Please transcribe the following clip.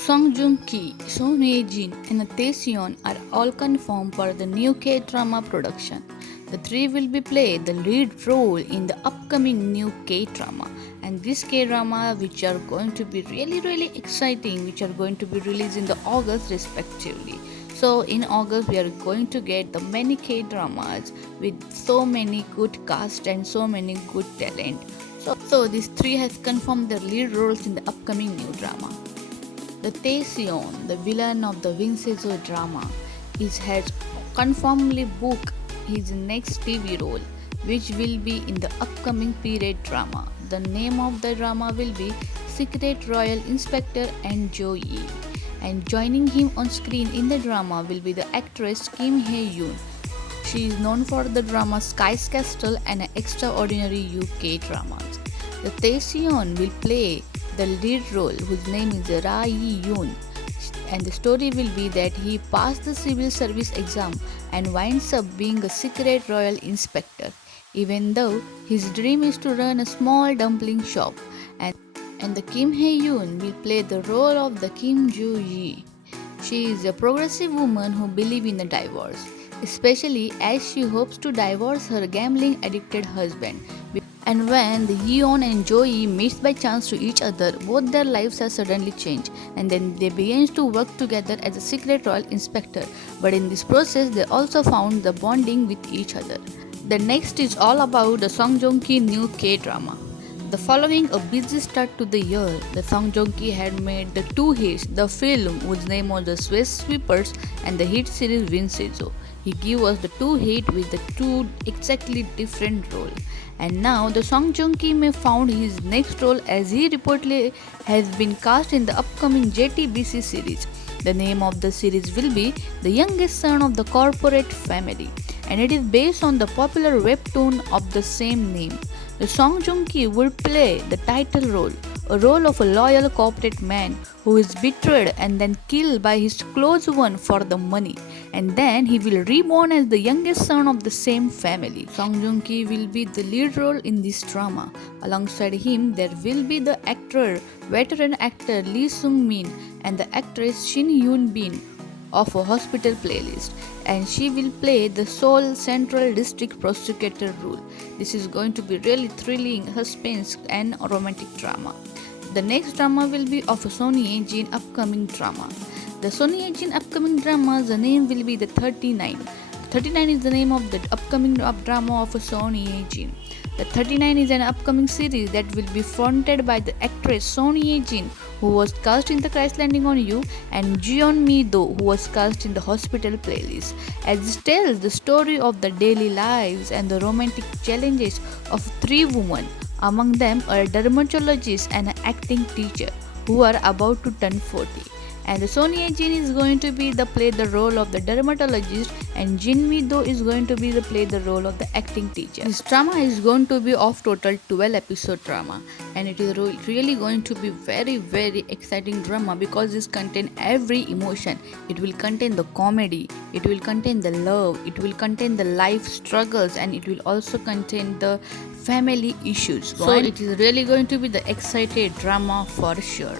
Song Joong-ki, Son Ye-jin, and Tae-seon are all confirmed for the new K-drama production. The three will be play the lead role in the upcoming new K-drama, and this K-drama which are going to be really exciting, which are going to be released in the August respectively. So in August we are going to get the many K-dramas with so many good cast and so many good talent. So these three has confirmed their lead roles in the upcoming new drama. The Tae-seon, the villain of the Vincenzo drama, has confirmedly booked his next TV role, which will be in the upcoming period drama. The name of the drama will be Secret Royal Inspector and Jo-yi. And joining him on screen in the drama will be the actress Kim Hae-yoon. She is known for the drama Sky's Castle and Extraordinary UK dramas. The Tae-seon will play the lead role, whose name is Ra Yi-yoon, and the story will be that he passed the civil service exam and winds up being a secret royal inspector, even though his dream is to run a small dumpling shop. And the Kim Hae-yoon will play the role of the Kim Joo-yi. She is a progressive woman who believes in a divorce, especially as she hopes to divorce her gambling-addicted husband. And when the Yeon and Jo-yi meet by chance to each other, both their lives are suddenly changed, and then they begin to work together as a secret royal inspector. But in this process, they also found the bonding with each other. The next is all about the Song Joong-ki new K-drama. The following a busy start to the year, the Song Joong-ki had made the two hits, the film whose name was The Swiss Sweepers and the hit series Vincenzo. He gave us the two hits with the two exactly different roles. And now the Song Joong-ki may found his next role as he reportedly has been cast in the upcoming JTBC series. The name of the series will be The Youngest Son of the Corporate Family, and it is based on the popular webtoon of the same name. The Song Joong-ki will play the title role, a role of a loyal corporate man who is betrayed and then killed by his close one for the money, and then he will reborn as the youngest son of the same family. Song Joong-ki will be the lead role in this drama. Alongside him, there will be the veteran actor Lee Sung-min and the actress Shin Hyun-bin of a hospital playlist, and she will play the Seoul Central District prosecutor role. This is going to be really thrilling, suspense and romantic drama. The next drama will be of a Son Ye-jin upcoming drama. The Son Ye-jin upcoming drama, the name will be the 39. 39 is the name of the upcoming drama of a Son Ye-jin. The 39 is an upcoming series that will be fronted by the actress Son Ye-jin, who was cast in The Christ Landing on You, and Jeon Mi-do, who was cast in the Hospital Playlist, as it tells the story of the daily lives and the romantic challenges of three women, among them a dermatologist and an acting teacher, who are about to turn 40. And the Son Ye-jin is going to be play the role of the dermatologist, and Jin Mi-do is going to be play the role of the acting teacher. This drama is going to be of total 12 episode drama, and it is really going to be very exciting drama because it contain every emotion. It will contain the comedy, it will contain the love, it will contain the life struggles, and it will also contain the family issues. So it is really going to be the excited drama for sure.